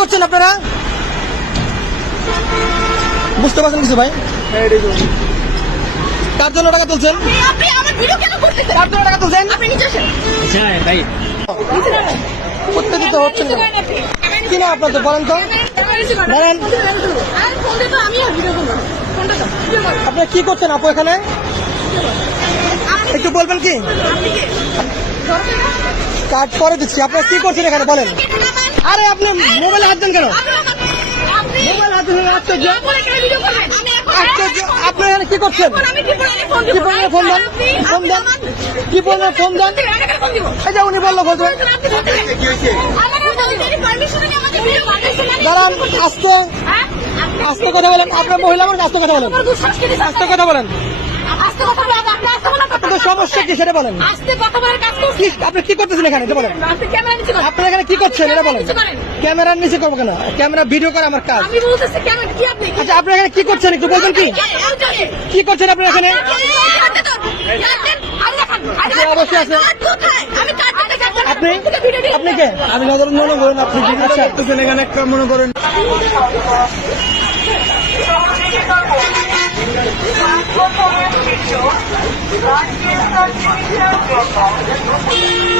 করছেন আপনারা? বুঝতে পারছেন কিছু ভাই? কার জন্য টাকা তুলছেন? আপনি আমার ভিডিও কেন করতেছেন? কার জন্য টাকা তুলছেন? আপনি নিচে আসেন। ভাই উত্তেজিত হচ্ছেন কেন? কি না আপনাদের বলেন তো? বলেন। আর ফোন দে তো আমি আর ভিডিও করব। ফোনটা দাও। ভিডিও করো। আপনারা কি করছেন আপু এখানে? একটু বলবেন কি? আপনি কে? ধরো না। কাজ করে দিচ্ছি। আপনারা কি করছেন এখানে বলেন? আরে আপনি মোবাইলে হাত দেন কেন? আপনি মোবাইল হাত দেন আশ্চর্য। এখন এখানে ভিডিও করবেন। আমি এখন আশ্চর্য। আপনি এখানে কি করছেন? এখন আমি কি বলে ফোন কি দিব? বললেন ফোন দেন? ফোন দেন। কি বললেন ফোন দেন? ফোন দিব। এই যে উনি বললো ফোন দেন। আপনি বলতে কি হইছে? আমার আমাদের পারমিশন নিয়ে আমাদের ভিডিও বানাইছেন। দাঁড়ান আস্তে হ্যাঁ? আস্তে কথা বলেন। আপনার মহিলা মানুষ আস্তে কথা বলেন। আমার দুঃসাহস কি দিছে? আস্তে কথা বলেন। আস্তে কথা বলে আপনি আস্তে বলা কথা। আপনাদের সমস্যা কি সেটা বলেন। আস্তে কথা বলার কাজ করছেন। কি আপনি কি করতেছেন এখানে এটা বলেন। আপনি ক্যামেরা নিচে করেন। আপনারা এখানে কি করছেন এটা বলেন। ক্যামেরার নিচে করবো কেন? ক্যামেরা ভিডিও করা আমার কাজ। আমি বলতেছি ক্যামেরা কি আপনি? আচ্ছা আপনারা এখানে কি করছেন একটু বলবেন কি? কি করছেন আপনারা এখানে? অবশ্যই আছে। আপনি আপনি কে? আমি নজর মনে করেন আপনি ভিডিও করতেছেন এখানে একটা মনে করেন। Thank you.